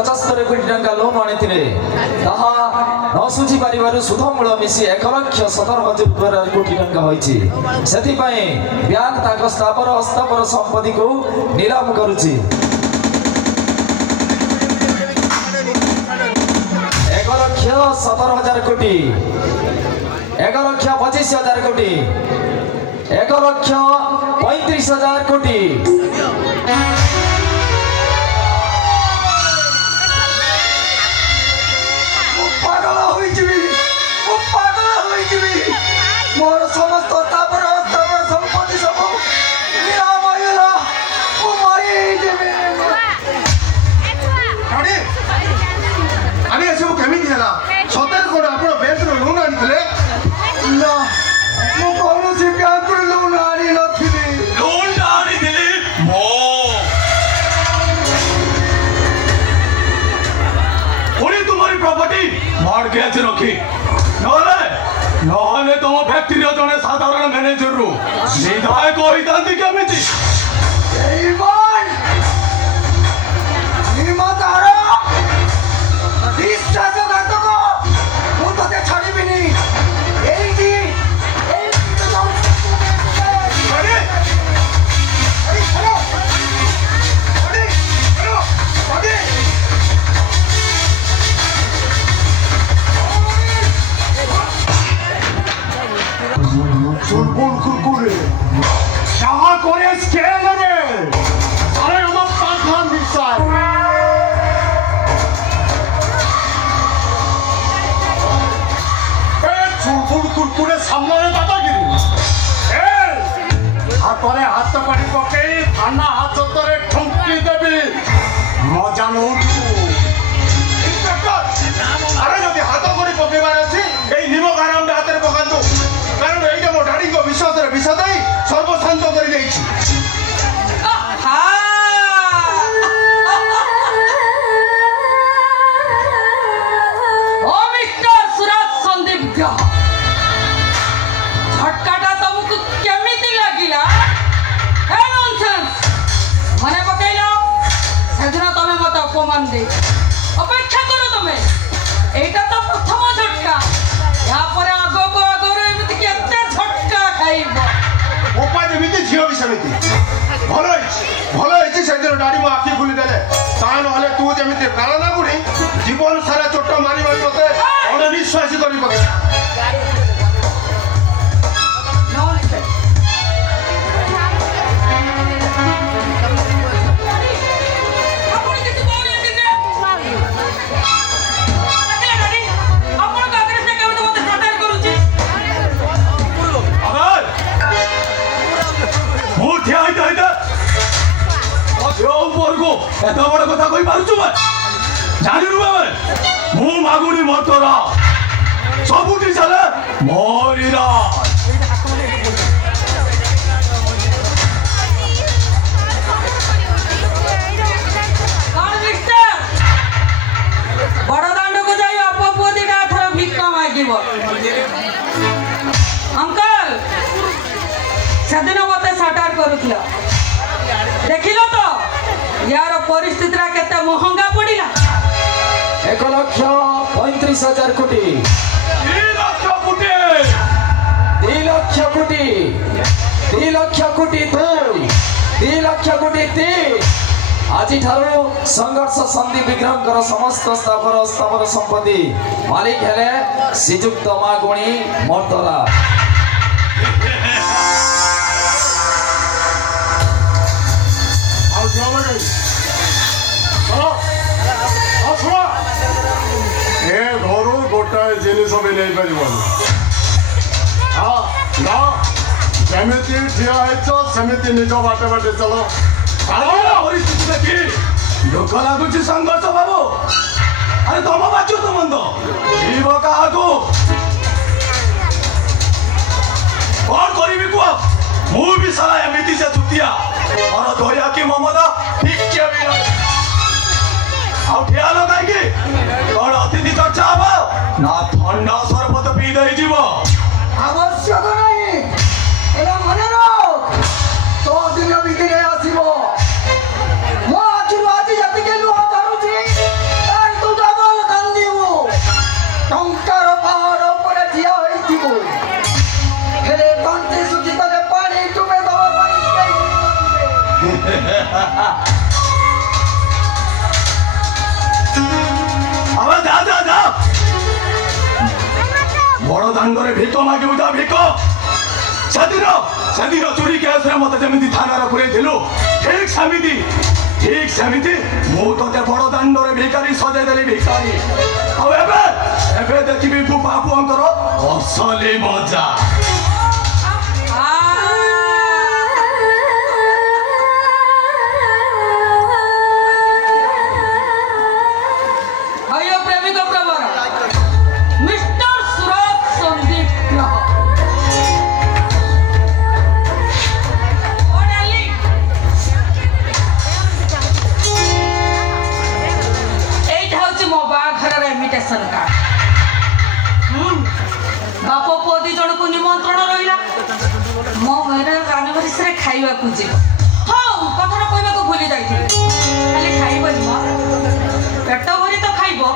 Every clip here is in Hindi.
75 କୋଟି ଟଙ୍କା ଲୋନ୍ ଆଣିଥିଲେ ତାହା ନ ସୁଝି ପାରିବାରୁ ସୁଧ ମୂଳ ମିଶି 1,17,000 କୋଟି ଟଙ୍କା ହୋଇଛି। ସେଥିପାଇଁ ବ୍ୟାଙ୍କ ତାଙ୍କ ସ୍ଥାବର ଅସ୍ଥାବର ସମ୍ପତ୍ତିକୁ ନିଲାମ କରୁଛି। 1,17,000 କୋଟି 1,25,000 କୋଟି 1,35,000 କୋଟି मोर समस्त तापर तापर संपत्ति सब निलाम होइला ओ मरी जेबे अरे अरे सब केमिति हला 17 कोड आपण बैंक रो लोन आनिले ना मो कोनो से बैंक रो लोन आनी नथिली मो ओली तुम्हारी प्रॉपर्टी मॉर्गेज रखी नहले तुम फैक्ट्री जड़े साधारण मैनेजर रु विधायक होइतांती केमिति विश्वासघातक मु तते छाड़ीबिनी चुलबुल कुरकुरे जहाँ करे स्केल रे अरे हम पाखन विचार ए चुलबुल कुरकुरे सामने दादागिरी ए हाथरे हाथ पड़ी पकई थाना हाथ तरे ठुमकी देबी मजा नउतु इंस्पेक्टर अरे जदी हाथ पड़ी पकेबार अछि एई निमक आराम हाथ रे पकांतु कारण एइटा मो डाडी को विश्वास रे विषदई सर्वशांत करि जाईछि ओ मिस्टर सुरज संदिग्ध झटकाटा तुमको केमिति लागिला हे नॉनसेंस मने पकेइलो सेदिन तमे मत अपमान दे अपेक्षा करो तमे एइटा तो प्रथम झटका या परे आगो को ओपा जेमिति झियो भी समिति भलो होइछि सेदिन डाडी मो आखि खुली देले ता नहले तू जेमिति काला गुडी जीवन सारा चोट मारी मारी मते अविश्वासी करि पके एत बड़ कथा कहि पारुछु मैं जानि रुबे मैं मु मागुनी मतरा सबुठी चले मोरीरा कौन मिस्टर बड़दांड को जाई अपपोदी का थर भिक्का मागिबो अंकल सेदिन मते साटार करूथिला देखिलो तो यार परिस्थिति केते महंगा पड़िला 1,35,000 कोटी 2 लाख कोटी 2 लाख कोटी 2 लाख कोटी 2 लाख कोटी 3 आज ठारू संघर्ष संधि विग्रह समस्त स्थावर संपत्ति मालिक हेले श्रीजुक्त मागुणी मर्दला गोटाए जिनिस भी नहीं पार हाँ ना जमीती ठिया सेमती निज बाटे बाटे चलो परिस्थिति देखी दुख लगुच संघर्ष बाबू अरे तुम बाचु तो मंद जीव क्या कौन करी कह मु भी सारा एमती से तुतिया और दया कि ममता ठीक भी ठिया लगे कौन अतिथि चर्चा हम ना ठंडा सरबत पी दे जीव आवश्यक नहीं एला मने रख तो दिन बीती आसीबो मो आखिर आज जति के लुहा धरुची दांडरे भिक मागे जा भिक सेदिन चोरी केस मत जमी थाना पुरे ठीक सेमिति मु ते बड़ दांडरे भिकारी सजेदेली भिकारी आबे देखी बापुअंकर असली मजा बाप पुओ दी जन को निमंत्रण रहिला मो घर रानवरी से खाइबा को जे हां कथरा कहबा को भूली जाइथिले खाली खाइबो म पेट भरी तो खाइबो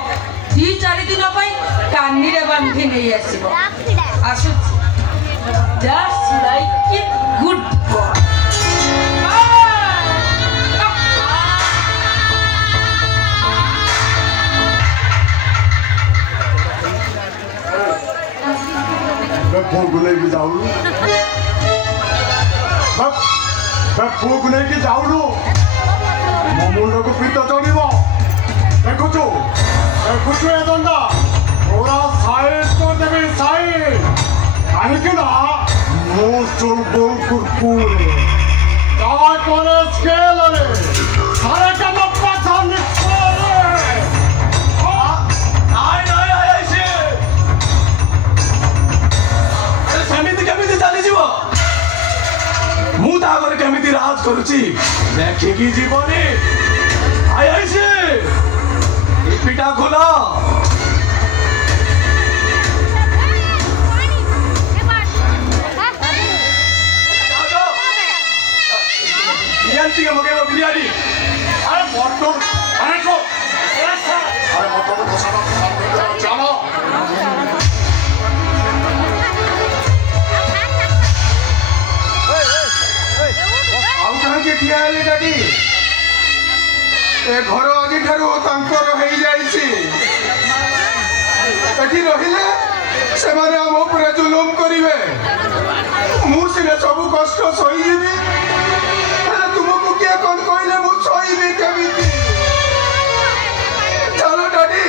2-4 दिन पई कान्नी रे बांधी नै आसीबो आसु that's like a good boy भोगने की जाऊँ भोगने की जाऊँ मो मुंड को पीत चढ़ देखुचु ए दंडा पूरा साइज कर देवी साइज कहीं मो चुड़बो कुरकुरे ताकरे स्केल रे सारे काम पाछा निछरे मुझे केमी राज करुची देखिकी जीवनी आई पिटा खोल मगेब बिरियानी अरे मटन अरे मटन चलो डैडी ए घर आदि ठारू तांकर हो जाइछि एठी रहिले से माने हम ऊपर जुलुम करिवे मु सिने सब कष्ट सही जीवी अरे तुमको के कोन कहले मु सहीबी केमिति चलो डैडी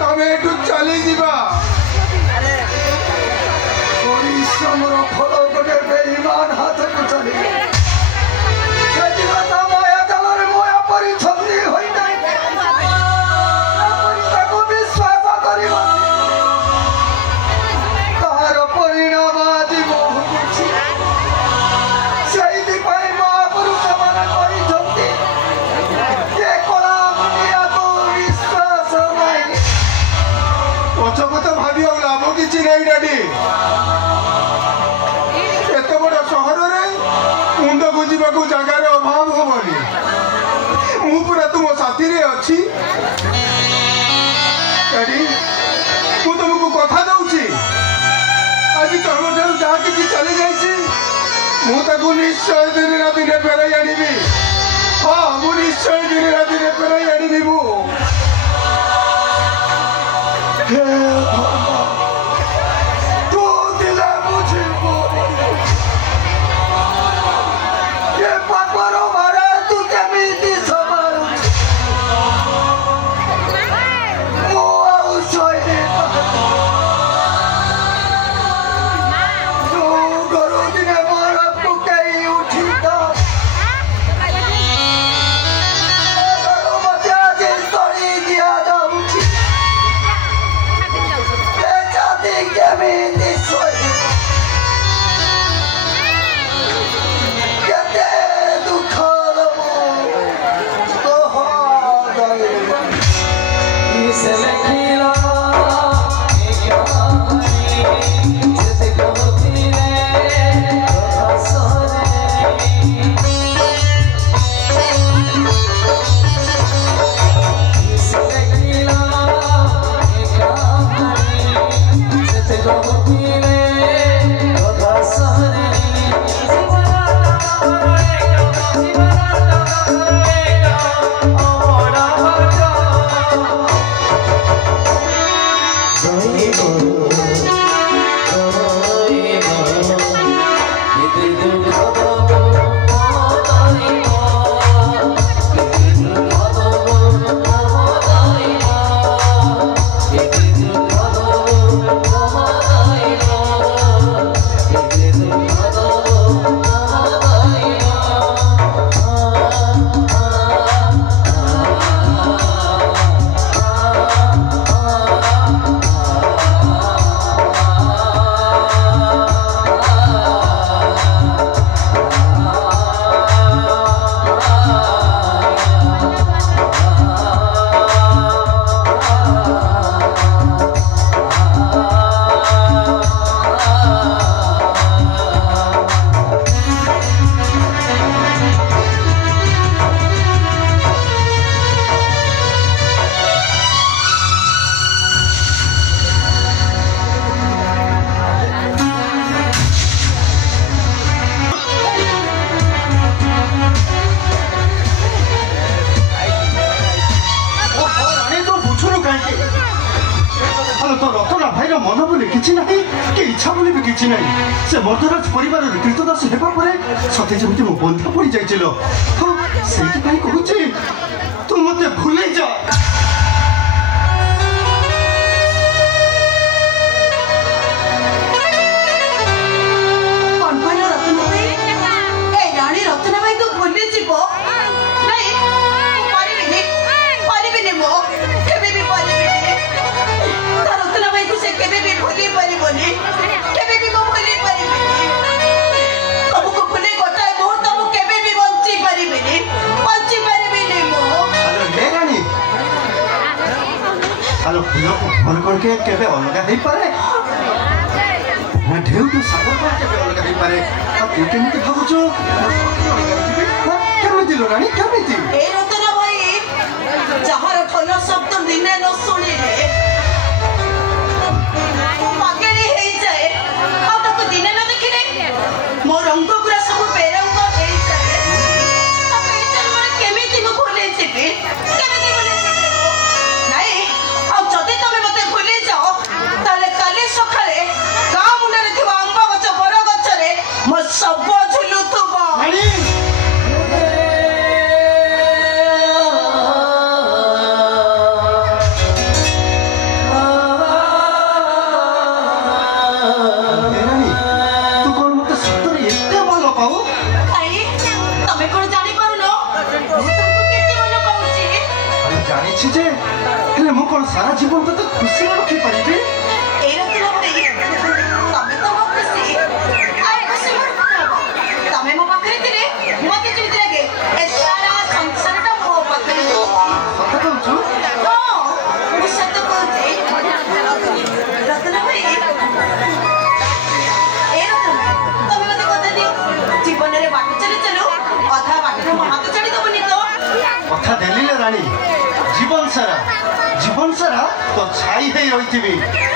हम एठू चली जीवा परिश्रम रो फल गोटे बेईमान हाथ को चली एत बड़ सहर मुंड गुंजा जगार अभाव हेनी मु पूरा तुम साथी रे अच्छी मु तुमको कथा दूची आज तुम ठार जहाँ कि चली जाऊँ निश्चय दिन राति फेरई आनी हाँ मुझे निश्चय दिन राति फेरई आनी तो रतन भाईर मन बोली किसी ना कि इच्छा बोली भी किसी ना से मर्दराज परिवार कृतदास होगा सते जमी मो बंध पड़ जाइल से कहूँ तू मत भूल जा मन करके केबे अलग हो पारे ना ढेउटू सागर पर केबे अलग हो पारे तू केमिति भाबुचो केमिति लो रानी केमिति ए रतन भाई जहार ठन शब्द दिने न सुनिले पागेली हे जाए आ तक दिने न देखिले मो रंग पूरा सब बेरंग हे जाए अब ए जन्म केमिति मो भूले छिबी केमिति भूले छिबी नाही अब जदि तमे मते भूले जाओ ताले काली सखाले गां मुंडे थिबा अंबा गछ बर गछ रे मो सब झुलुथबो रानी सारा जीवन तो खुशी रखी पारे कथा देली रानी जीवन सारा तो छाई है रही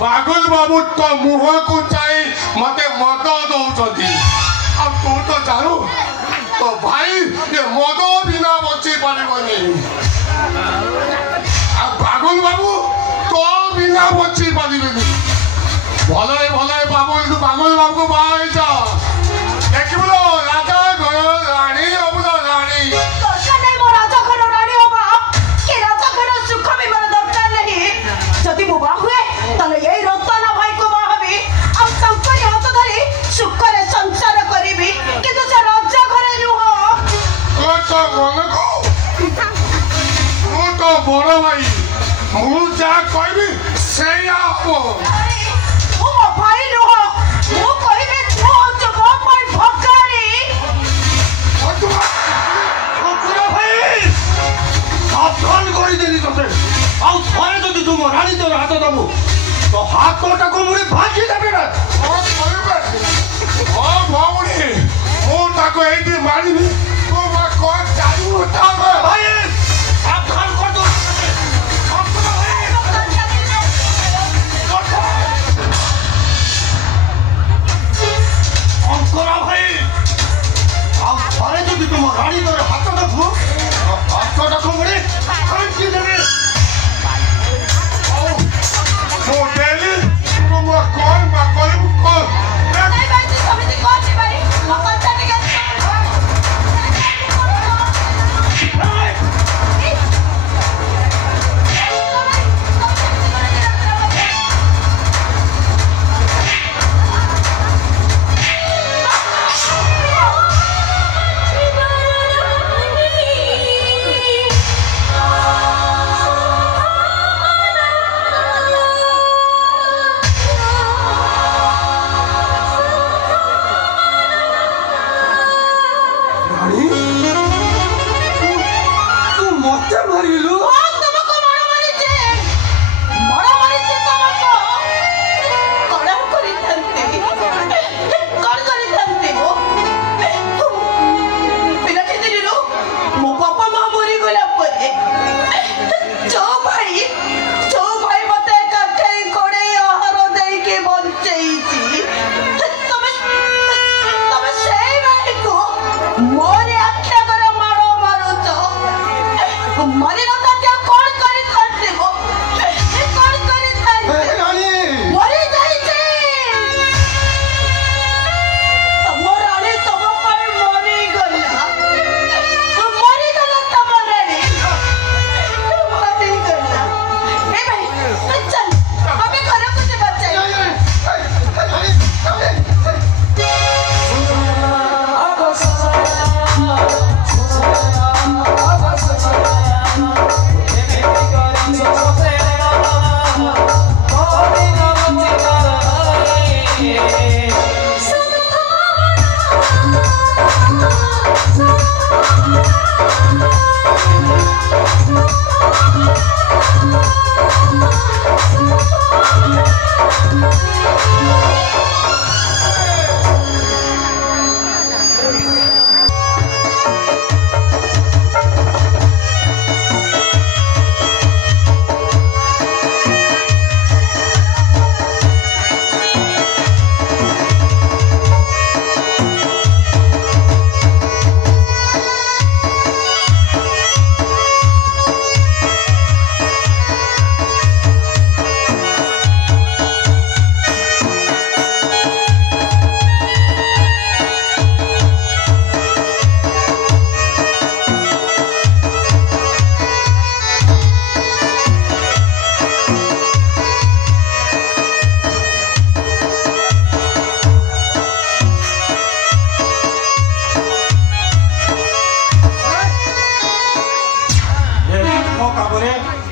पागल बाबू तो मुह को चाहे मते मद दौरान अब तू तो जानू तो भाई ये मद बिना बची पारिबनी अब पागल बाबू तो बिना बची पारिबनी भले भले बाबू पागल बाबू को बाहर जा देखिबलो राजा घर रानी अबुला रानी दरकार नहीं मो राजा घर रानी होबा के राजा घर सुख में मोर दरकार नहीं जदी मो बा हुए तले यही रतन भाई को बा हबी अब संकरी हाथ धरी सुख रे संसार करिबी किंतु से राजा घरे नुह ओ तो मन को ओ तो बड़ भाई मु जा कहबी सेया हो ओ भाई नुह मु कहबी तू जो बा भाई भकारी ओ तू ପୁରା ଭାଇ ସାବଧାନ କରିଦେଲି ତତେ ଆଉ ଥରେ ଯଦି ତୁ ମୋ ରାଣୀ ତୋର ହାତ ଦବୁ ତ तो हातଟାକୁ ମୁରେ ଭାଜି ଦେବି ନା କଣ କରିବେ ଓ ଭଉଣୀ ମୁଁ ତାକୁ ଏଇଠି ମାରିବି ତୁ ମା କଣ ଚାଲୁ ଉଠାବେ ଭାଇ ସାବଧାନ କର ଦो ଅଙ୍କରା ଭାଇ ଆଉ ଥରେ ଯଦି ତୁମ ରାଣୀ ତୋର ହାତ ଦେଖୁ ହାତଟାକୁ ମୁରେ ଭାଜି ଦେବି ମୁଁ ଡେଲି ତୁମ କଣ ମା କରିବୁ କଣ ନାଇଁ ଭାଇ ତୁ ସମିତି କହୁଛି ଭାଇ ମୋ କଥା ଟିକେ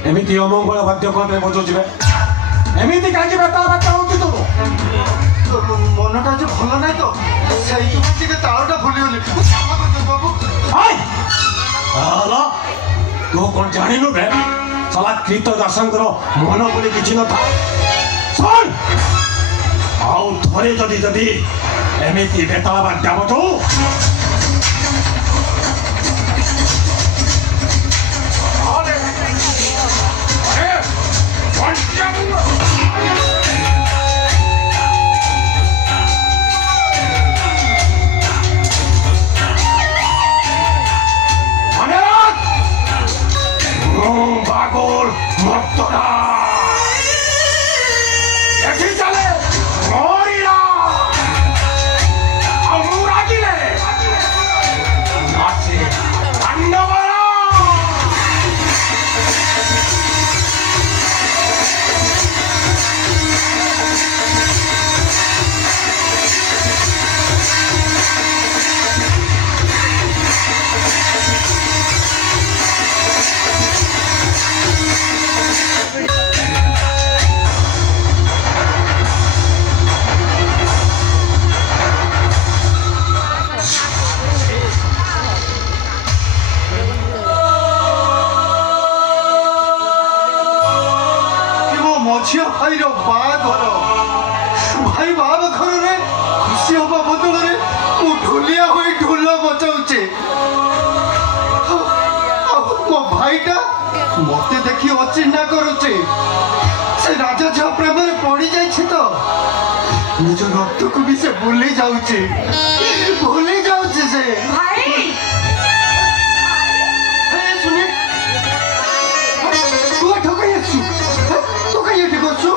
ଏମିତି ଅମଙ୍ଗଳ ବାଦ୍ୟ କଣ ପାଇଁ ବଜଉଛିବେ ଏମିତି କାହିଁକି ବେତାଳବାଦ୍ୟ ହଉଛି ତୋର ମନଟା ଯେ ଭଲ ନାହିଁ ତ ସେଇଥିପାଇଁ ଟିକେ ତାଳଟା ଭୁଲିଗଲି ବାବୁ ତୁ କଣ ଜାଣିନୁ ବେ ସଲା କ୍ରୀତ ଦାସଙ୍କର ମନ ବୋଲି କିଛି ନଥାଏ ଶୁଣ ଆଉ ଥରେ ଯଦି ଏମିତି ବେତାଳବାଦ୍ୟ ବଜଉ Bagol Mortoda Yaki chale Morira Amuragile खुशी हवा बदल मु ढोलिया हुई ढोल बजाऊचे मो भाईटा मत देखी अचिन्हा करुचे से राजा झ प्रेम पड़ी जाइए तो निज रक्त को भी से भूली जाऊचे से भाई सुने तू ठोकाई आसु तू कहीं ठीक अछु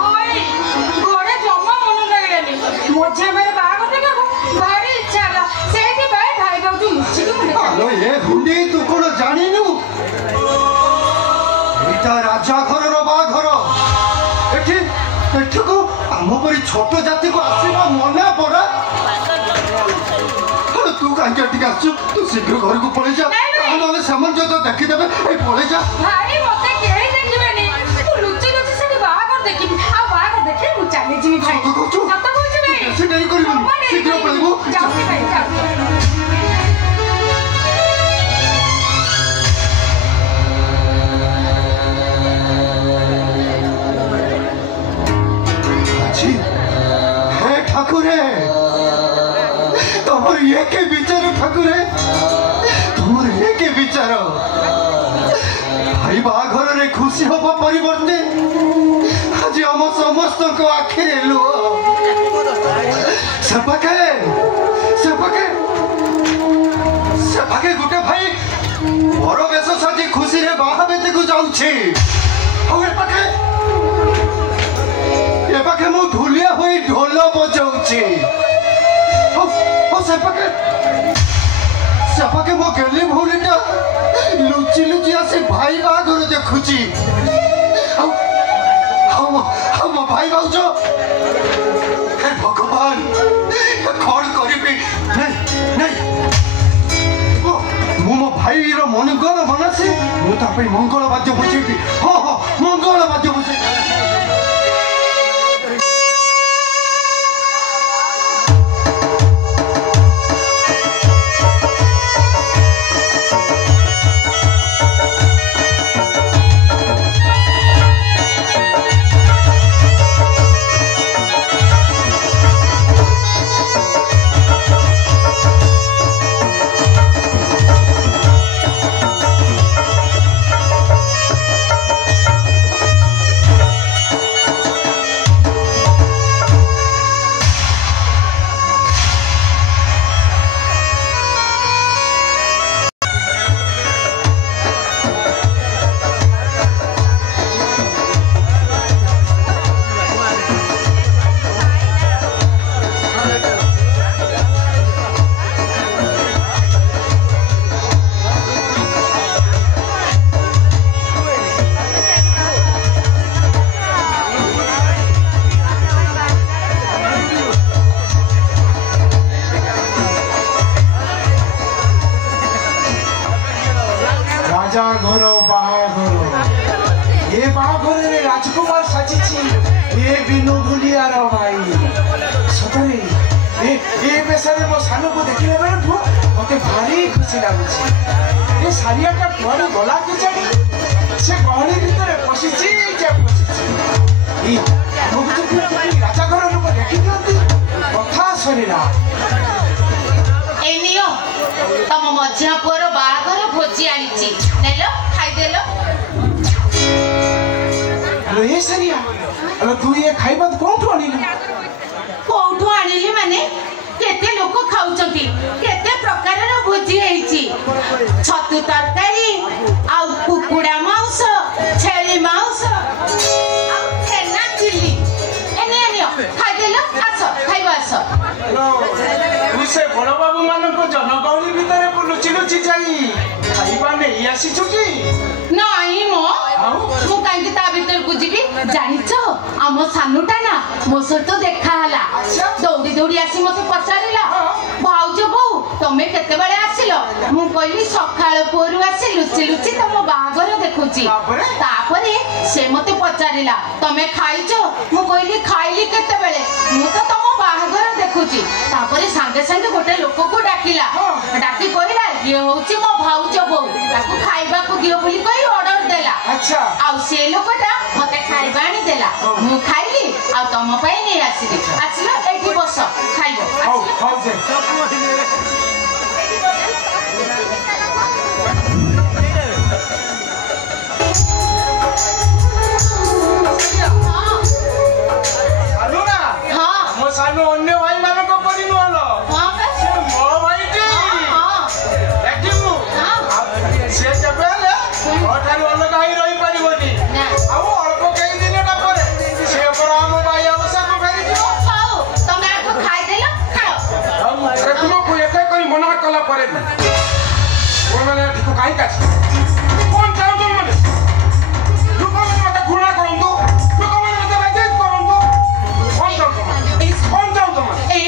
घरे जमा मन लागेनी मझे मेरे बाग देखा भारी इच्छा ला सेठी भाई भाई बाबू लुचि के मुने आलो ये हुंडी तू कोन जानिनु एटा राजा घर रो बा घर एठी को आम परी छोट जाति को आसीबा मना पड़ा तू कहीं टिक आसु तू शीघ्र घर को पळे जा नले सामान जो देखि देबे ए पळे जा भाई मते केही देखिबेनी तू लुचि लुचि सेठी बाग देखि आ बाग देखि मु चली जी भाई सत कहू छी से नहीं करबो शीघ्र पळेबो जाऊ भाई जाऊ ठाकुरे तुम ये के विचार ठाकुरे तुम ये के विचार भाई बाघर रे खुशी हवा परिवर्ते आज हम समस्त को आखिरे लुह सेपाके गोटे भाई बड़ बेश साजी खुशी रे बाहा बेते को जाउछे एपाके मु ढोलिया होई ढोल बजाउछे सेपाके मो गेली भौलीटा लुचि लुचि आसे भाई बाघर देखुची हम भाई भाउज हे भगवान कौन करिबी नहीं मो भाई रो मंगल बनासी मु ता पे मंगल वाद्य बजेबी हां मंगल वाद्य बजेबी राजकुमार साजिची ये बिनु भूलियार भाई सतरे ए बेसारे मो सानो को देखले बेलठु मते भारी खुशी लागुची ए सारियाटा कुआडे गला के जानी से गहणी भितरे पसिची ई मुगु राजा घर लोक देखि दियंती कथा सरीला एनियो तम मझिया पुअर बाळघर भोजी आनिची नेलो खाइ देलो ए सरिया अरे तू ये खाइबा कोठो आनिली माने केते लोक खाउचंती केते प्रकारर भोजी हेची छतु तरकारी आ कुकुडा मांस छेली मांस आ छेना चिली एने एनियो खाइ देलो आसो खाइबा आसो तू से बड़ बाबू मान को जनगहली भितर लुचि लुचि जाई खाइबा नहीं आसी छुकी नहीं मो मु काई ता भीतर को जीबी जानिछो आमो सानुटा ना मो सहित देखा हला दौड़ी दौड़ी आसी मते पचारिला भाउजो बौ तमे केते बेले आसिलो मु कहली सखाळ पोरु आसी लुचि लुचि तम बागर देखुची तापरे से मते पचारिला तमे खाइछो मु कहली खाइली केते बेले मु तो तम बागर देखुची तापरे संगे संगे गोटे लोक को डाकिला डाकी कहला ये होची मो भाउजो बौ ताको खाइबा को दियो बोली कहि ऑर्डर देला अच्छा आ से लोकटा मते खाइबा आनी देला मु खाइली आ तम पई नहीं आसिले आसिलो एठी बस खाइबो हाउ हाउ जे सानू ना हां मो सानू अन्य भाई माने को परि नलो हां से मो भाई टी हां देखि मु हां से जबेले ओठार अलग आई रही परिबोनी ना आउ अल्प कई दिन का परे से पर हम भाई अवश्य को फेरी दियो खाओ तमे आको खाइ देलो खाओ अरे तुमको एते करी मना कला परे ना वो मैंने ठीक काई का कौन चाहो तुम मने लोक मैंने मते घुणा करंतो लोक मैंने मते बैठे करंतो कौन चाहो तुम ए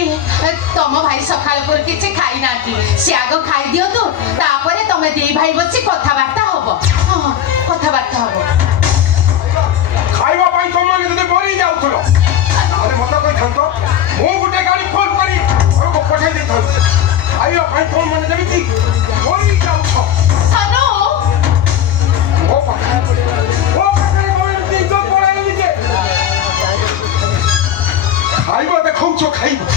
तम भाई सकाळ पर किछि खाइ नाती से आगो खाइ दियो तो तापरे तमे देई भाई बच्चे कथा बार्ता हबो हां कथा बार्ता हबो खाइबा पाई तुम मैंने जदे मरी जाउथलो अरे मते कोई थंतो मो गुटे गाड़ी फोन करी और को पठाई दे थन खाइबा पाई तुम मैंने जबिति मरी जाउथो सानो ओ पका मैंने इज्जत पड़ाई लीजे खाइबा देखौ छो खाइबा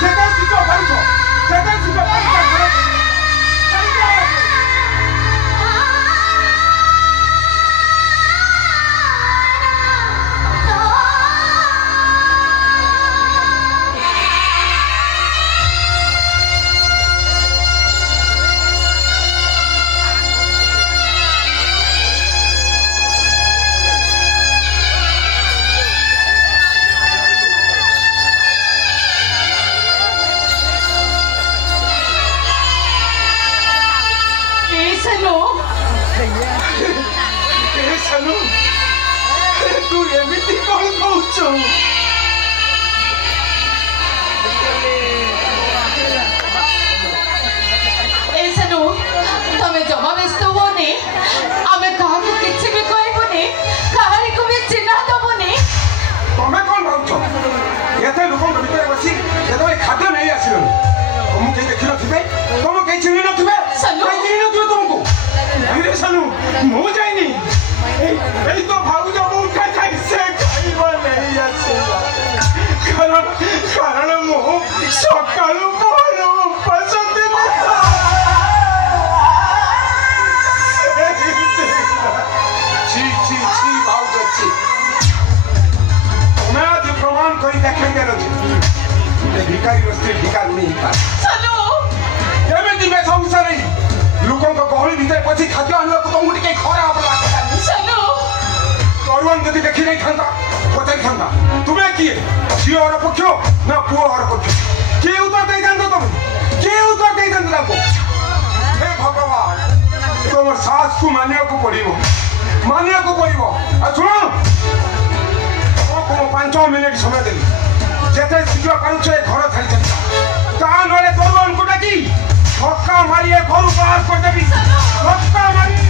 जेकर सिको बाइछो जेकर सिको बाइछो सानू तू एमिति कोन कहउछो ए सानो तमे जमा व्यस्त होने आमे कहा को किछि भी कहबोनी काहारी को भी चिन्ह दबोनी तमे कोन भाउछो एते लोकन भीतर बसी जेतो खाद्य नहीं आसिलो तुम के देखि नथिबे तुम के चिन्ह नथिबे सानू काई चिन्ह नथिबे तुमको अरे सानू मो जाइनी ए तो भाउजो मुठा खाइ से खाइबा नहीं आसे कारण मो सकाळु मोर पसंद छी छी छी भाउजो छी मैं आज प्रमाण करी देखाई दे रही भिखारी रस्ते भिखार नहीं पा सानो एमिति में संसारी लोकों को गहली भीतर पछी खाद्य आनला को तुमको टिके खराब लागता सानो तरुण यदि देखि नहीं थांता पचाई थांता तुम्हें किए झियो और पक्ष ना पुओ और पक्ष के उत्तर दे जानतो तुम के उत्तर दे जानतो तुमको हे भगवान तुम सास को मानिया को पड़िबो आ सुनो को 5 मिनिट समय देली जेते शीघ्र पारुछ घर छाड़ी चल ता नले तरुण को डाकी धक्का मारिए घर बाहर कर देबी धक्का मारी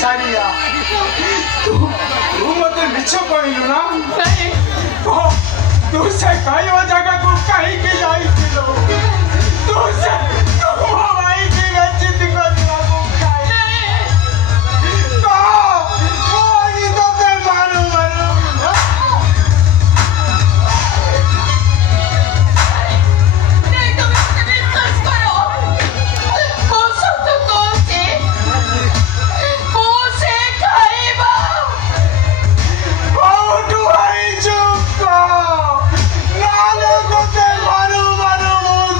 सारिया तू मते मिछ कहलु ना नहीं तू से खाइबा जगह को काहे के जाई छिलो तू से तू भाई के गचित करला को खाए तो ओई तो ते मारू नहीं तुम इतने विश्वास करो वो सब तो कोचे वो से खाइबा तू आई चुप नाले को ते मारू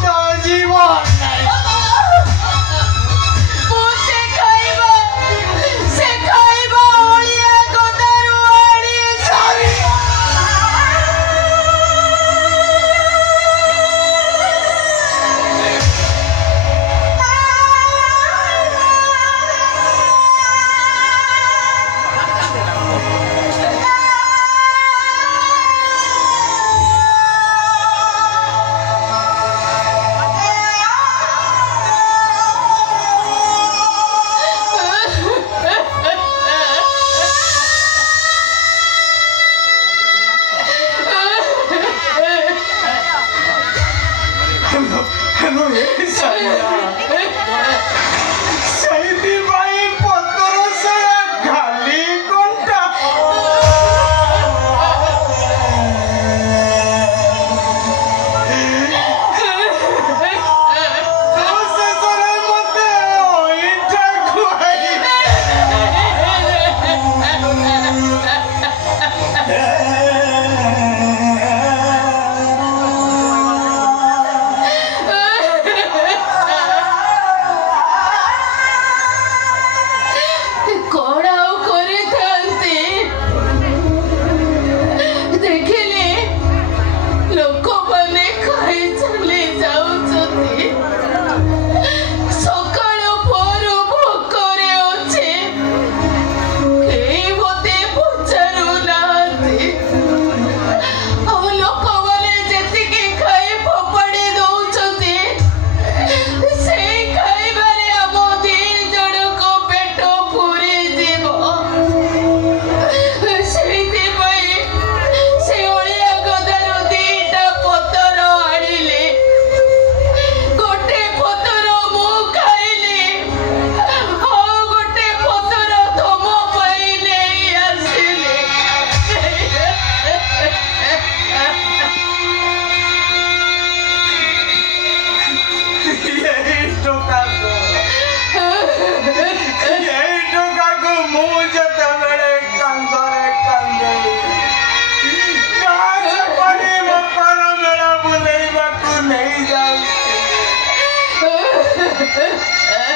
तो जीवन नहीं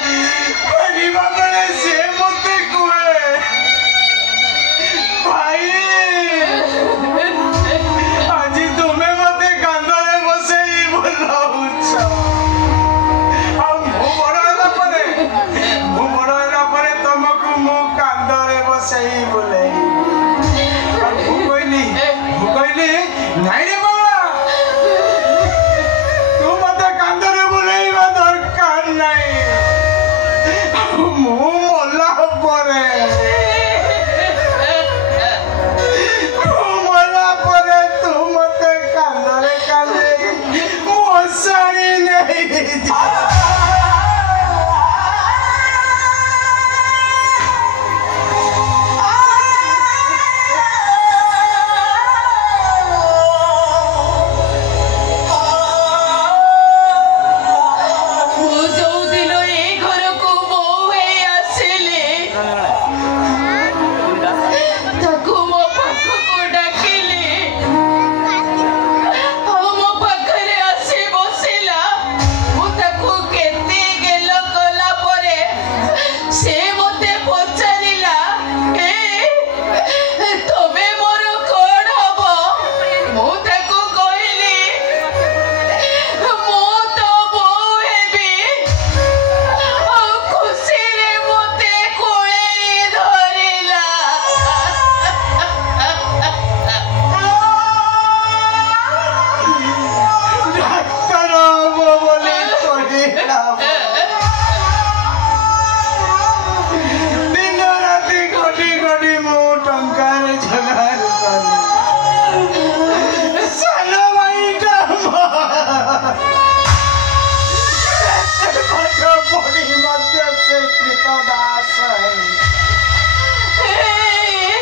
परिवा बेले से मते कुए भाई आज तुम्हें मते कांदरे बसेई बोलाउछ मु बड़ होला परे तुमको मु कांदरे बसेई बोले मु कहली नहीं रे बाबा तू मते कांदरे बोलेइबा दरकार नहीं मु मोला परे तू मते कांदरे कांदे मोसारी नहीं Hey,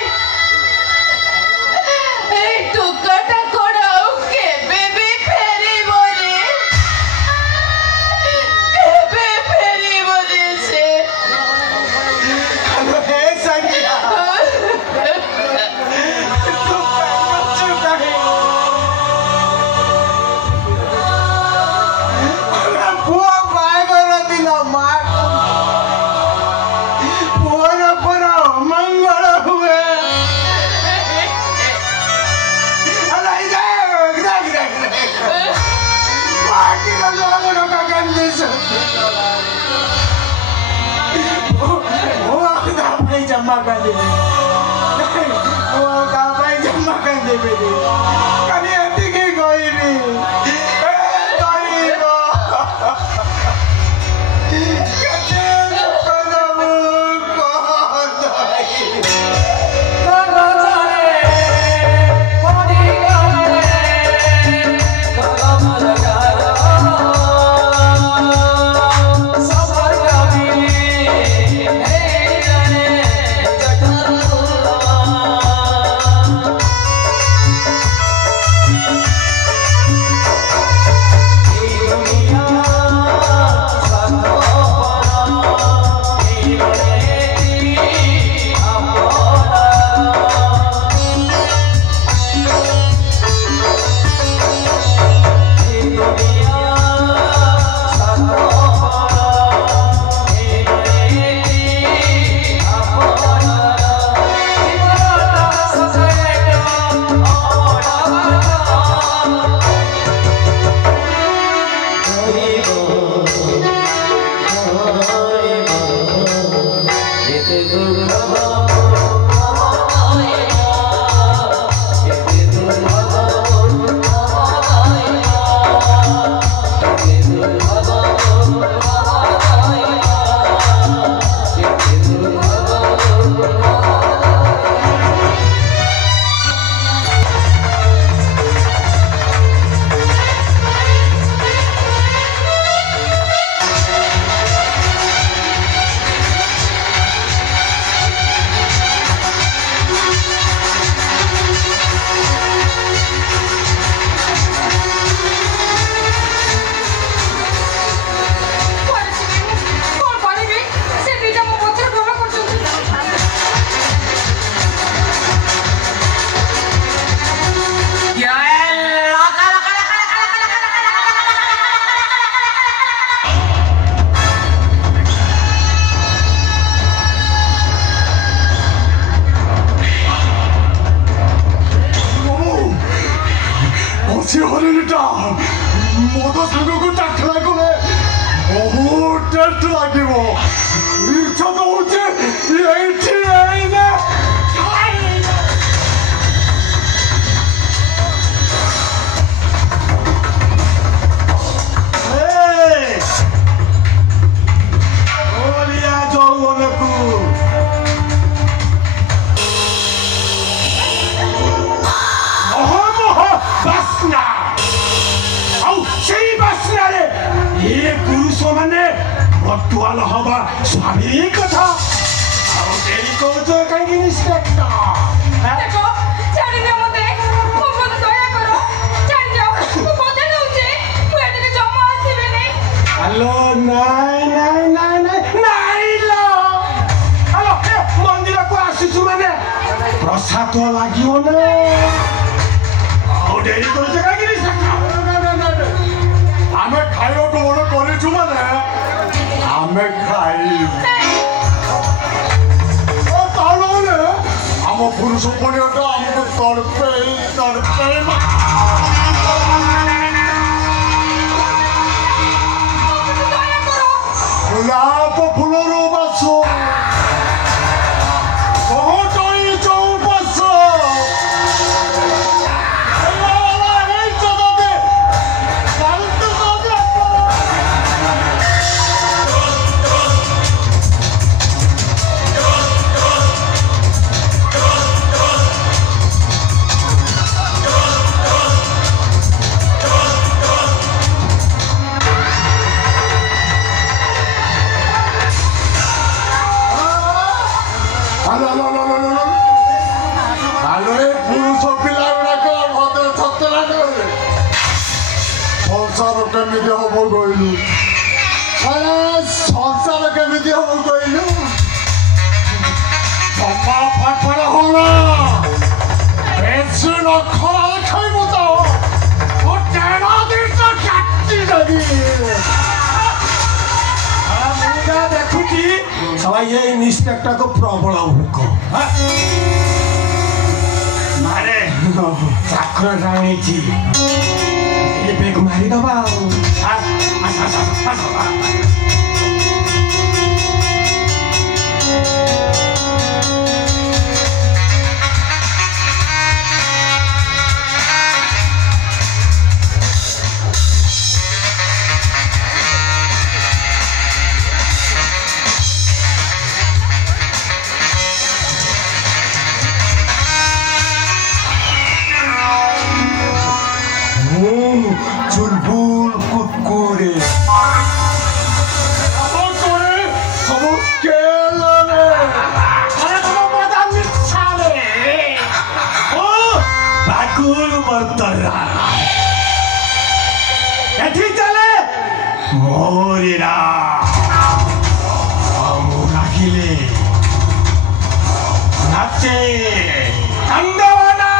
ଶରୀରଟା ମଦ ସାଙ୍ଗକୁ ଚାଖିଲା କଲେ ବହୁତ ଟେଷ୍ଟ ଲାଗିବ। ଇଚ୍ଛା ଦଉଛି ଏଇଠି ଏଇନେ ଓଲିଆ ଯୌବନକୁ ବାସ୍ନା ଆଉ ସେଇ ବାସ୍ନାରେ ଏ ପୁରୁଷ ମାନେ ବର୍ତ୍ତମାନ ହବା ସ୍ୱାଭାବିକ କଥା। ଆଉ ଡେରି କରୁଛ କାହିଁକି ଇନ୍ସପେକ୍ଟର? ଦେଖ ଛାଡ଼ିଦିଅ ମତେ, ମୋ ପ୍ରତି ଦୟା କର, ଛାଡ଼ିଦିଅ। ମୁଁ କଥା ଦଉଛି ମୁଁ ଏଠିକି ଜମା ଆସିବିନି। ହ୍ୟାଲୋ ନାଇଁ ନାଇଁ ନାଇଁ ନାଇଁ ନାଇଁ ଲୋ ହ୍ୟାଲୋ ଏ ମନ୍ଦିରକୁ ଆସିଛୁ ମାନେ ପ୍ରସାଦ ଲାଗିବ ନା। ଆଉ ଡେରି କରୁଛ କାହିଁକି ଆମେ ଖାଇବାକୁ ମନ କରିଛୁ ମାନେ ଆମେ ଖାଇବୁ। ତାହେଲେ ଆମ ପୁରୁଷ ପଣିଆଟା ଆମକୁ ତଡ଼ପେଇ ତଡ଼ପେଇ ଗୋଲାପ ଫୁଲରୁ ବାସ ସଂସାର କେମିତି ହବ କହିଲୁ? ସଂସାର କେମିତି ହବ କହିଲୁ? ଜମା ପାଠରେ ହଣ ବେଶୀ ନଖରାରେ ଖାଇବୁ ତ ମୁଁ ଟେଣା ଦିଟା କାଟି ଦେବି। ମୁଁ ଯାହା ଦେଖୁଛି ସବାଇ ଏଇ ଇନ୍ସପେକ୍ଟରକୁ ପ୍ରବଳ ଭୋକ ମାରେ ଚାକର ଜାଣିଛି ଏବେ ମାରିଦବା चुलबुल कुकुरे ସବୁ କେଲରେ बाकुल मर्तरा एठी चले मोरीरा राखिले नाचे अंदवाना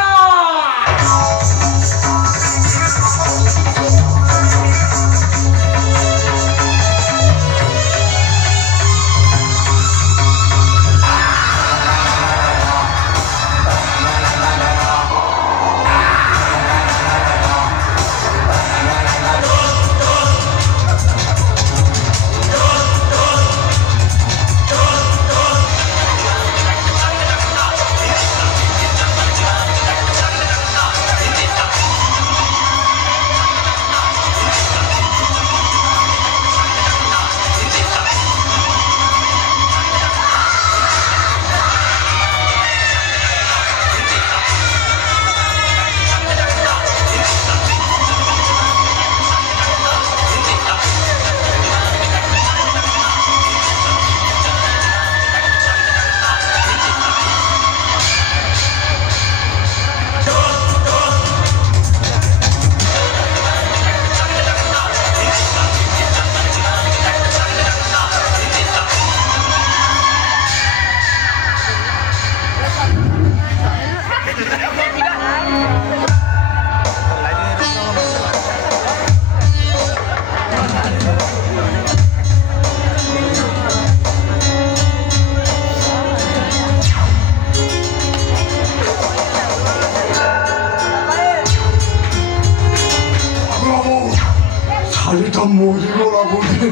खाली तो मोरी गोला बोले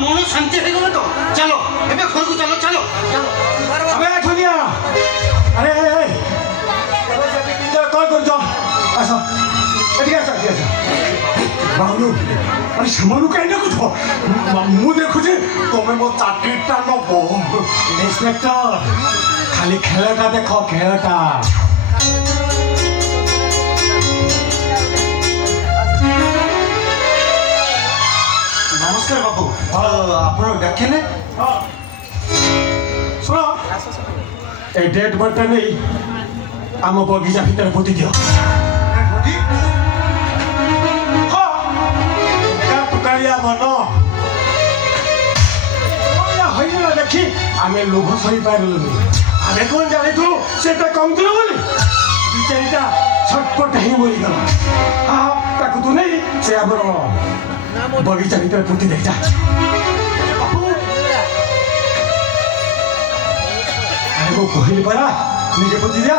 मन शांति हो गला तो चलो एबे घर को चलो चलो अबे ठोलिया अरे कॉल कर जो आसा एटी आसा बाबू अरे समानु काई ना कुछ मु देखु जे तमे मो चाकरीटा नबो इंस्पेक्टर खाली खेलटा देखो खेलटा नमस्कार बाबू आप देखे सुनो ए डेट बर्थ नहीं आम बगीचा भीतर पोती दियो टुकारिया मन हईगला देखी आम लोभ सही पारूनी आम कौन जानी से कम दिल बोली बिचारीटा छटपट ही मरीगला हाँ ताकू तू नहीं से आम बगीचा भीतर पोती दे जा वो कहली परा निके पोती जा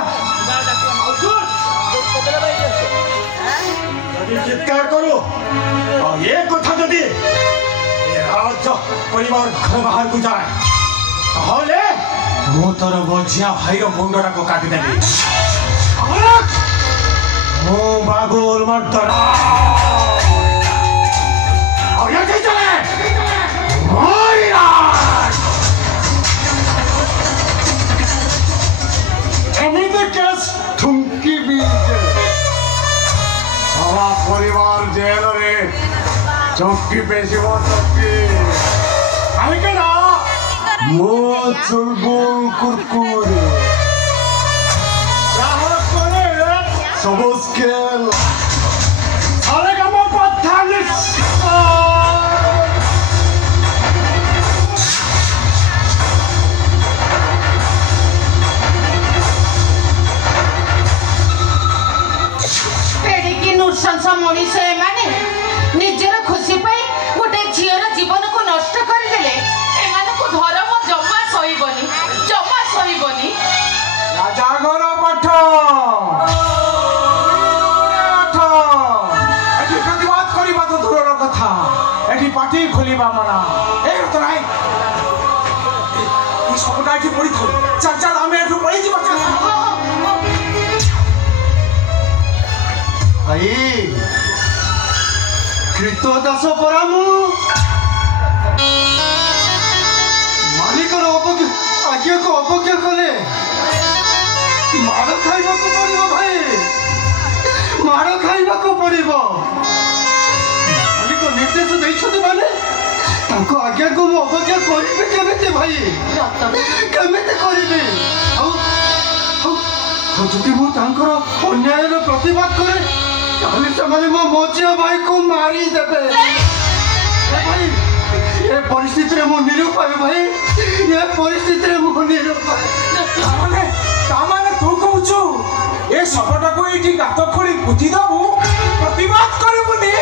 चित्कार करो और ये कथा जदि राज्य परिवार घर बाहर को जाए ताहले मो तोर बझिया भाईर मुंडटा को काटी देबी मो बाबुल मर्दरा और ये चले एनी केस ठुमकी बीज सारा परिवार जेल रे चौकी बेसी वो चौकी आइके ना मो चुलबुल कुरकुरे राहत करे सब स्केल साले का मो पत्थालिस मनीष एमाने निजर खुशी पाई गोटे झीर जीवन को नष्ट करदेले एमानकु धर्म जमा सहीबनी राजाघर पठ एटी प्रतिवाद करिबा तो दूरर कथा एटी पार्टी खोलिबा मना ए तो नाइ ई सबटा एटी पड़ी थो चल चल हमें एठु पड़ी जीवा भाई कृतदास परामु मालिक आज्ञा को अवज्ञा कले माड़ खाइबा को पड़िबो भाई माड़ खाइबा को पड़िबो मालिक निर्देश दैछथि माने ताको आज्ञा को मु अवज्ञा करिबे केमिते भाई केमिते करिबे ଆଉ ଯଦି ମୁଁ ତାଙ୍କର ଅନ୍ୟାୟର ପ୍ରତିବାଦ କରେ ତାହେଲେ ସେମାନେ ମୋ ମଝିଆ ଭାଇକୁ ମାରିଦେବେ ଭାଇ ଏ ପରିସ୍ଥିତିରେ ମୁଁ ନିରୁପାୟ ଭାଇ ଏ ପରିସ୍ଥିତିରେ ମୁଁ ନିରୁପାୟ ତାମାନେ ତୁ କହୁଛୁ ଏ ଶବଟାକୁ ଏଇଠି ଗାତ ଖୋଳି ପୋତି ଦବୁ ପ୍ରତିବାଦ କରିବୁନି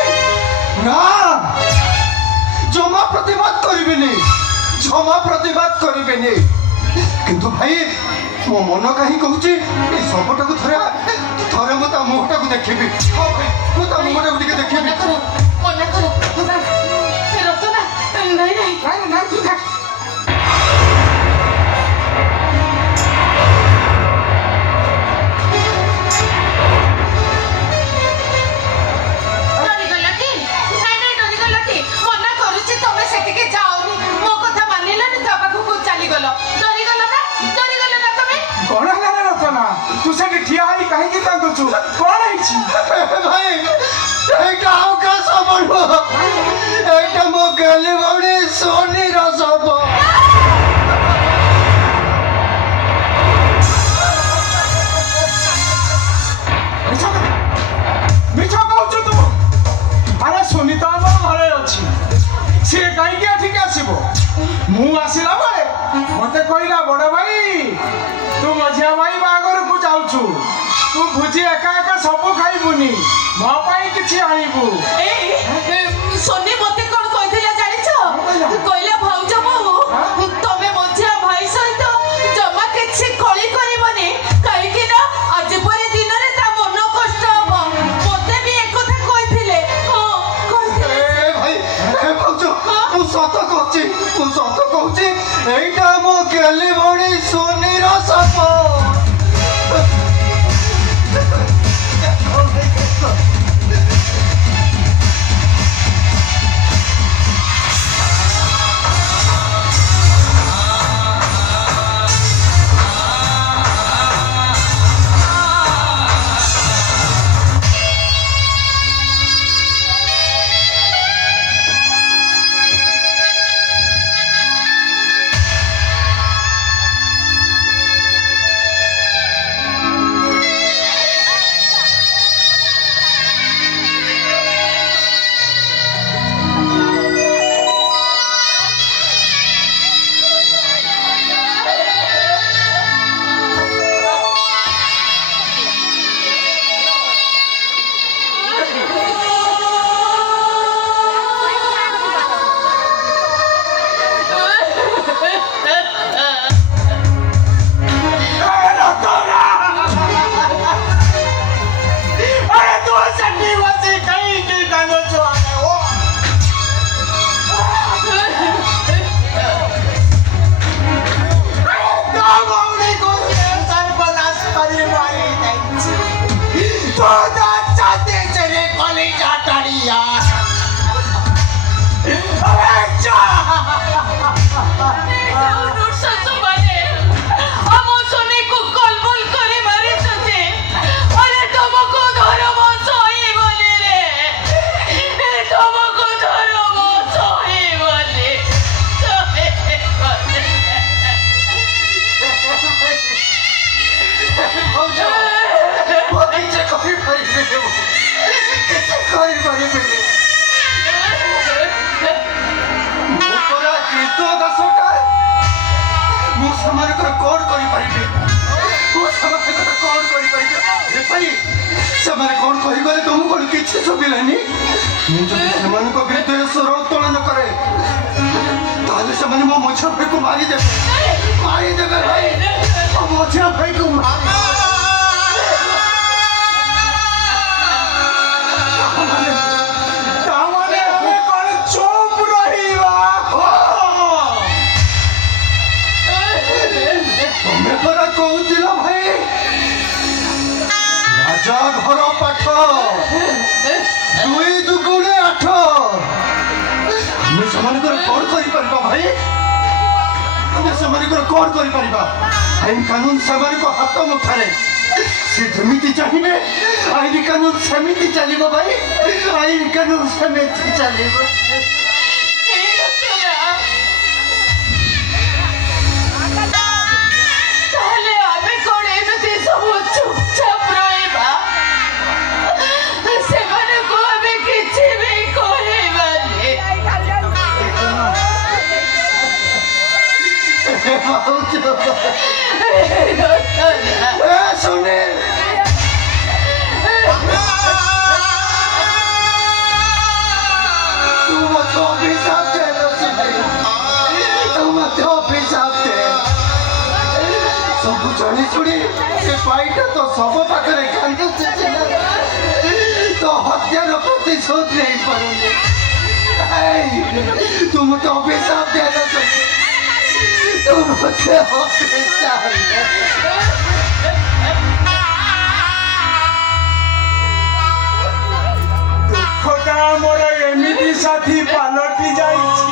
ନା ଜମା ପ୍ରତିବାଦ କରିବେନି କିନ୍ତୁ ଭାଇ ମୋ ମନ କାହିଁ କହୁଛି ଏ ଶବଟାକୁ ଥରେ ମୁଁ ତା ମୁହଁଟାକୁ ଦେଖିବି ମୁଁ ତା ମୁହଁଟାକୁ ଟିକେ ଦେଖିବି ମନା କର ରତନା ନାଇଁ ତୁ ଥାକ ମନା କରୁଛି ତମେ ସେଠିକି ଯାଅନି ମୋ କଥା ମାନିଲନି ତା ପାଖକୁ ଚାଲିଗଲ ଡରିଗଲ ନା ତମେ କଣ ହେଲା ରତନା ତୁ ସେଠି ଠିଆ ହେଇ କାହିଁକି କାନ୍ଦୁଛୁ କଣ ହେଇଛି ଭାଇ ଏଇଟା ଆଉ କା ଶବ ନୁହଁ ଏଇଟା ମୋ ଗେଲି ଭଉଣୀ ସୋନିର ଶବ ମିଛ तू भुजी एका एका सब खाइबुनी मो पाई किछि आनिबु सोनी मते कोन कहिला जानिछ कहिला भाउज बहु तमे मझिया भाई सहित जमा किछि खळी करिबनी काहे कि ना आज परे दिन रे ता मन कष्ट हो मते भी एक कथा कहिथिले हां कहिथिले ए भाई ए भाउज मु सत कहूची एइटा मो केली भणी सोनी रो सप आईन कानून को हाथ मुठारे से जमीती चाहिए आईन कानून समिति चलिबो भाई आईन कानून समिति चलिबो ताले आबे कोणे नते सब चुपचाप रहबा से माने को आबे किछि भी करबानी सुने सब जानी शुणी से पाईटा तो सब पाखे कांदुचे तो हत्यार प्रतिशोध नहीं पारुनी तुम तो अभिशाप देना तुम मते अभिशाप दुखटा मोर एमिति साथी पालटी जाइछि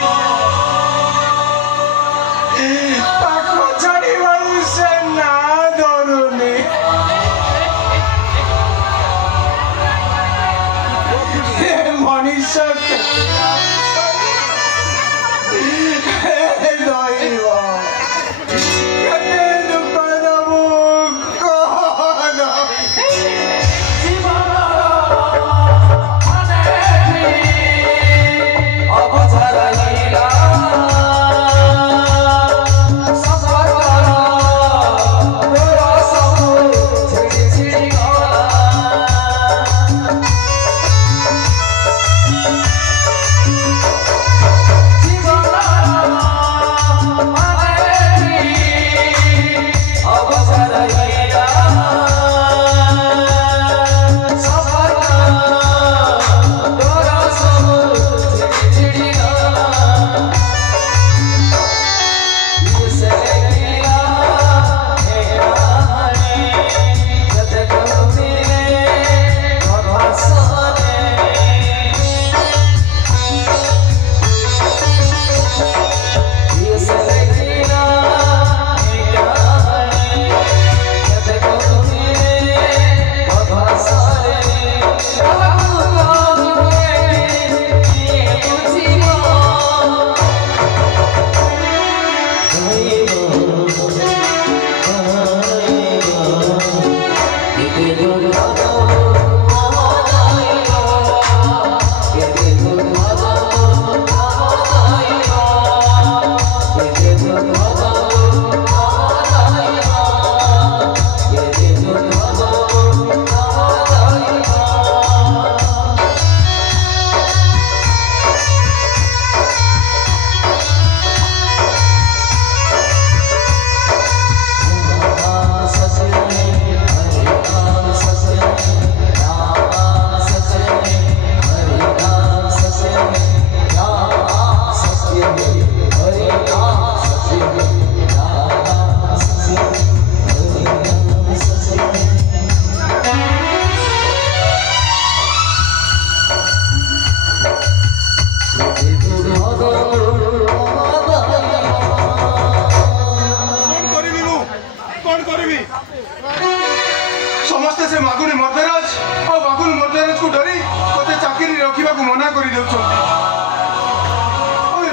ताको छाड़ीबारु से ना धरुनी मनीष Thank you. कौन करी समस्ते से मागुनी मर्दराज और बागुनी मर्दराज को डरी मत चाकरी रखा मना कर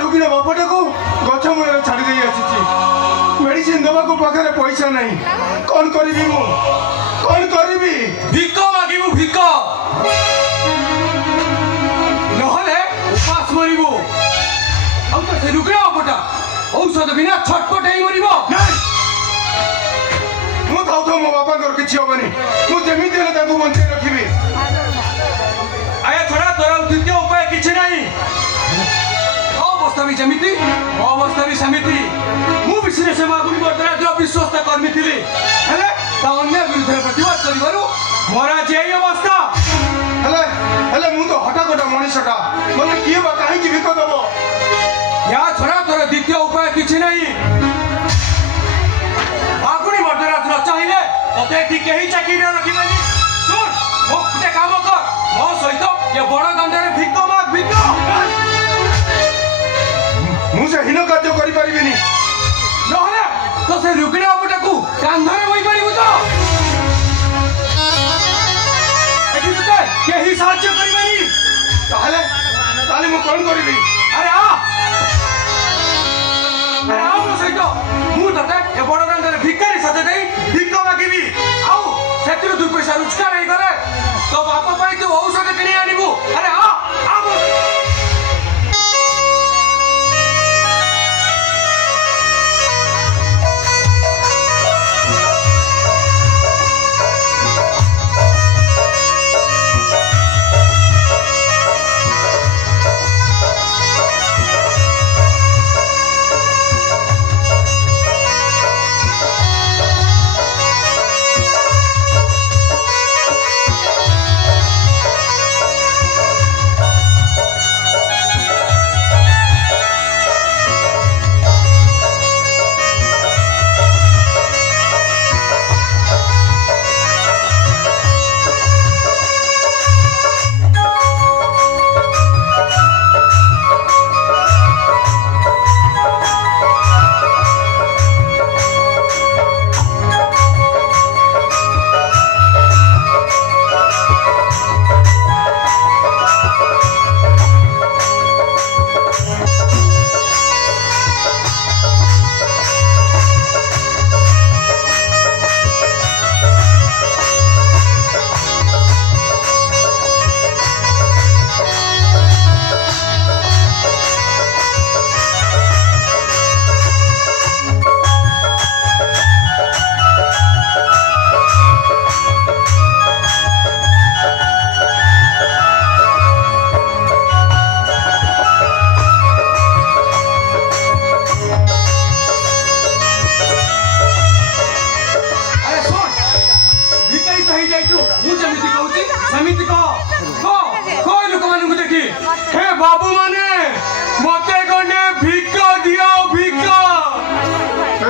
रोगीर बापटा को गछ मूल छाड़ी आसी मेडिसिन दवा को पाखे पैसा नहीं कौन करी कौन करी भिक मागिबू भिक नहले उपास मरिबू अब तो से रुगड़ा बापटा औषध बिना छटपट ही मरिबो मु थाउ थाउ मो बापा कर किछि होबनी मु जेमिति हेले ताकू बंचे रखिबी आया छोड़ा तोरा द्वितीय उपाय किछि नहीं अवस्था भी जेमिति अवस्था भी समिति मु विषय से मागुनी मर्दराज विश्वस्त कर्मी थिली हेले ता अन्य विरुद्ध प्रतिवाद करिबारु मोरा जेई अवस्था हेले मु तो हटा गोटा मनीषटा मने किए बा काहे कि भिक दबो या छोड़ा तोरा द्वितीय उपाय किछि नहीं मागुनी मर्दराज न चाहिए तते ठीक ही चाकरी रखिबनी सुन मो गुटे काम कर मो सहित ये बड़ गंडरे भिक माग भिक मुझे हीन कार्य करि परिबिनी नहले तो से रुगड़ा उपटा को कांधरे होई परिबु तो एठी तते केही साहाय्य करिबनी ताले मु कोन करिबी अरे आ मो सहित मु तते ए बड़ गंडरे भिकारी साथे देई भिक मागिबी आउ सेतिर दुई पैसा रोजगार नहीं करे तो बाप पाई तू औषध किनी आनिबू अरे आ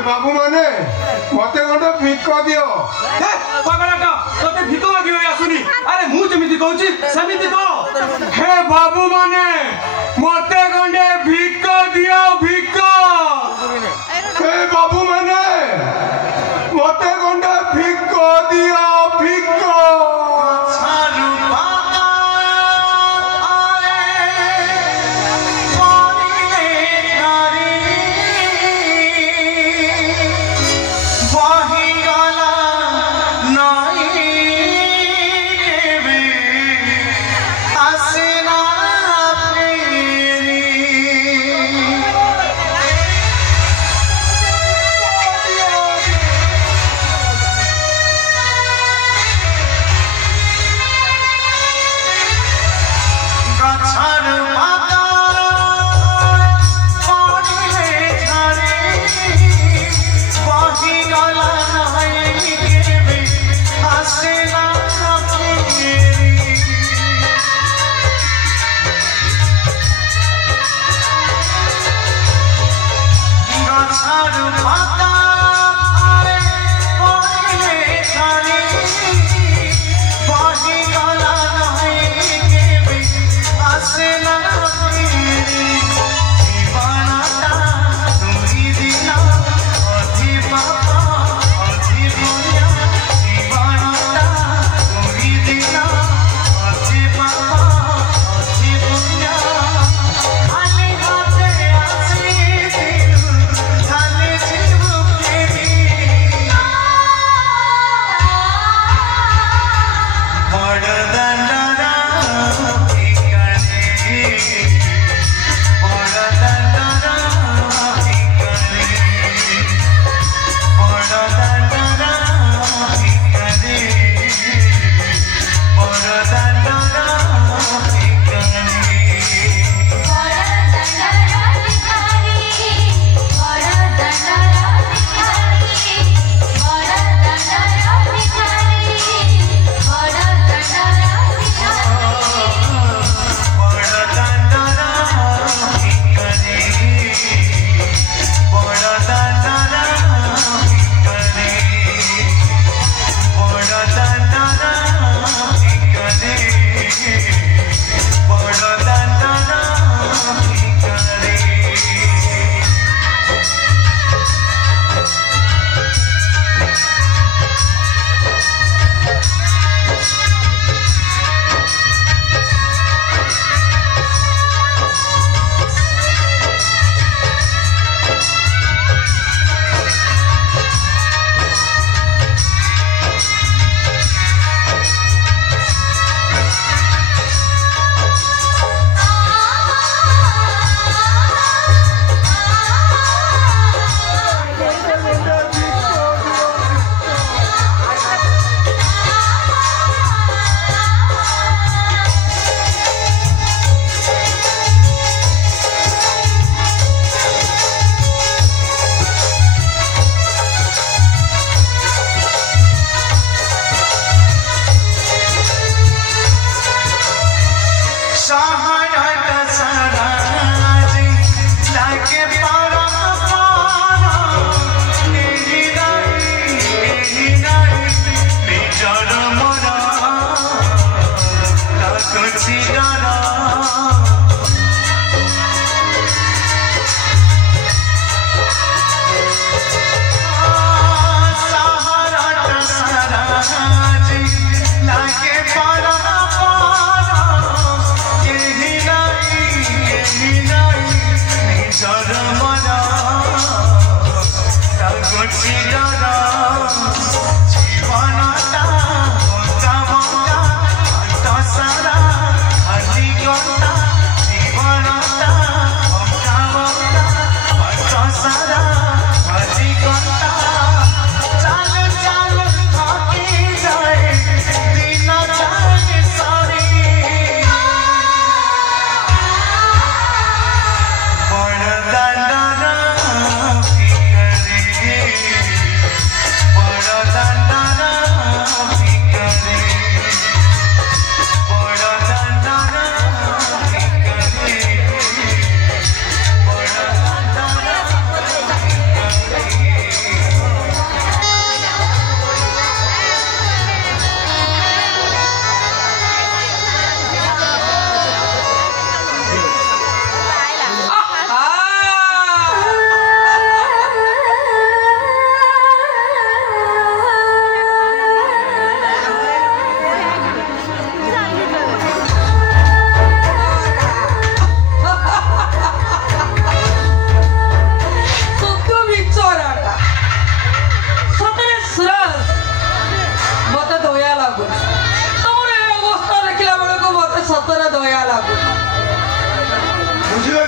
बाबू माने मते गोटे भिक दियो पागलटा तते भिक मागियो आसुनी अरे मु जेमिति कहूची सेमिति कह हे बाबू माने मते गोटे भिक दियो भिक हे बाबू माने मते गोटे भिक दियो भिक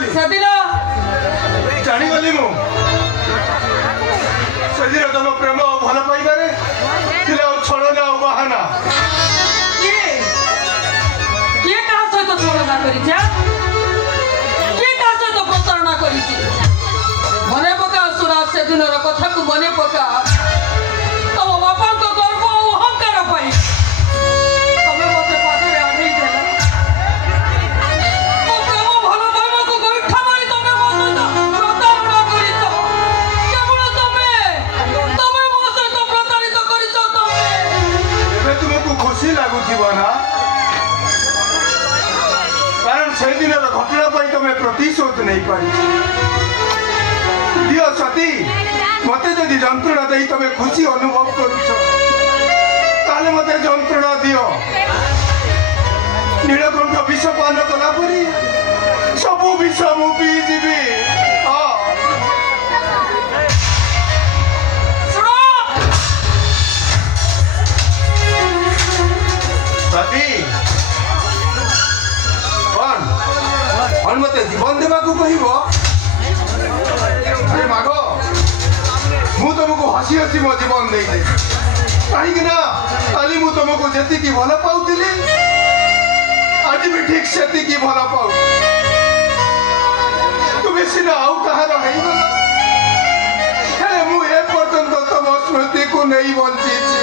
जानिगली ସେଦିନ जानिगली मु सेदिन तुम प्रेम भल पाइबारे थिला छलना और बहाना କିଏ କାହା ସହିତ ତୁଳନା କରିଛି କିଏ କାହା ସହିତ ପ୍ରତାରଣା କରିଛି ମନେ ପକା ସୁରା ସେଦିନର କଥାକୁ ମନେ ପକା ତମ ବାପାଙ୍କ ଗର୍ବ ଓ ଅହଙ୍କାର ପାଇଁ ତମେ ମୋତେ ପାଦରେ ଆଣେଇ ଦେଲ ମୋ ପ୍ରେମ ଭଲ ପାଇବାକୁ ଗୋଇଠା ମାରି ତମେ ମୋ ସହିତ ପ୍ରତାରଣା କରିଛ କେବଳ ତମେ ମୋ ସହିତ ପ୍ରତାରିତ କରିଛ ତମେ ଏବେ ତୁମକୁ ଖୁସି ଲାଗୁଥିବ ନା कारण से दिन घटना तुम्हें प्रतिशोध नहीं पारी दियो सती मत जदि जंत्रणा दे तुम्हें खुशी अनुभव कर मत जंत्रणा दियो नीलकंठ विष पान कला परी सबू विष मु पीजीबी सती मत जीवन देवा को कह माग मु तुमको हसी हसी मो जीवन दे कहीं काली मु तुमको जी भल पाऊली आज भी ठीक से भल पाऊ तुम्हें सीना आउ कहार मुझे तुम स्मृति को नहीं बंची